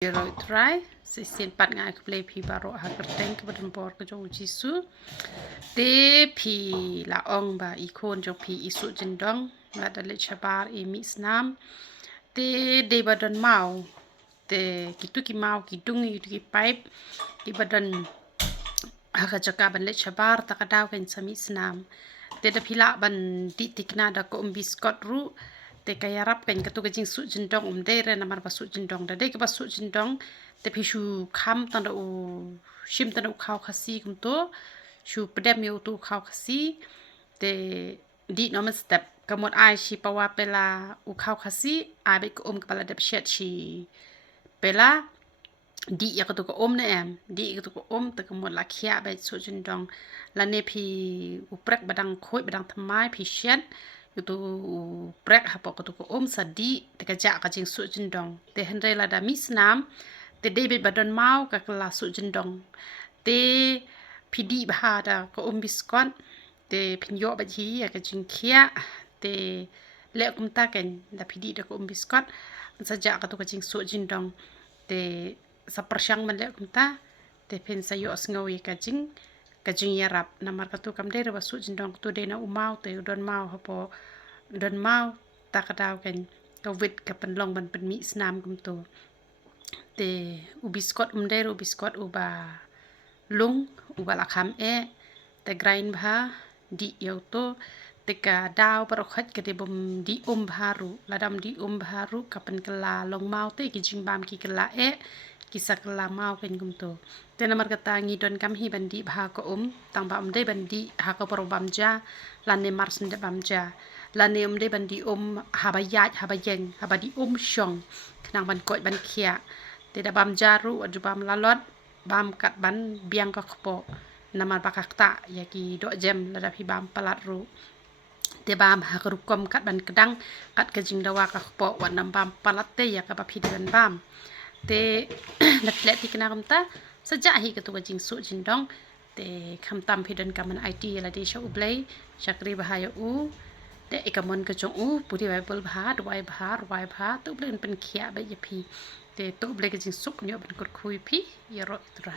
Rồi try sẽ xin bắt ngài play phi baro hakerteng ke badan bor ke jong jisu te phi la ong ba ikon jong phi isu jendong la dale chabar e misnam te de badan mau te kitu ki mau ki dungi ki pipe ki badan haka jaka ban le chabar takadaw ken samisnam te da phila ban di tikna da ko biskot ru te kaya rap kan katu ka jing su jindong dere namar ba su jindong da de ka ba su jindong te pishu kham tan da u shim tan u khaw khasi kum to shu pedem yo tu khaw khasi te di no step kamot ai shi pawa pela u khaw khasi a be ko ka pala de shet shi pela di ya ko na em di ko te kamot la khia be su jindong la ne phi u prek badang khoi badang thamai phi shet itu prek hapo ko sadi te kaja ka jing su jindong te hendai la da misnam te debe badan mau ka kala su jindong te pidi bha da ko biskon te pinyo ba ji ya ka jing khia te le kum ta ken da pidi da ko biskot saja ka to ka jing su jindong te sa persyang man le kum ta te pen sayo ngawi ka jing yarap namar ka tu kam de ba su jindong tu de na umau te don mau hapo don mau takadaw ken ka wit ka panlong ban mi snam kum to te ubiskot der ubiskot uba lung uba lakham te grind bha di yo to te ka daw par khat ke de bom di bharu ladam di bharu kapan kala long mau te ki jingbam ki kala kisak la mau ken kum to te namar kata ngi don kam hi bandi bha ko tang ba de bandi ha ko por bamja lan ne mars de bamja lan ne de bandi habayat habayeng habadi shong knang ban ko ban khia te da bamja ru adu bam lalot bam kat ban biang ka kpo namar bakakta ya ki do jem la da phi bam palat ru te bam ha ru kom kat ban kedang kat ka jing dawa ka kpo wan nam bam palat te ya ka ba phi dan bam te let ti kena kamta sejak hi ketu jing su jindong te kham tam phidan kaman IT la de sha ublai chakri bahaya u te ikamon ke chong u puri bible bha tu blen pen khia ba ye phi te tu ble ke jing suk nyo ban kur khui phi ye ro tra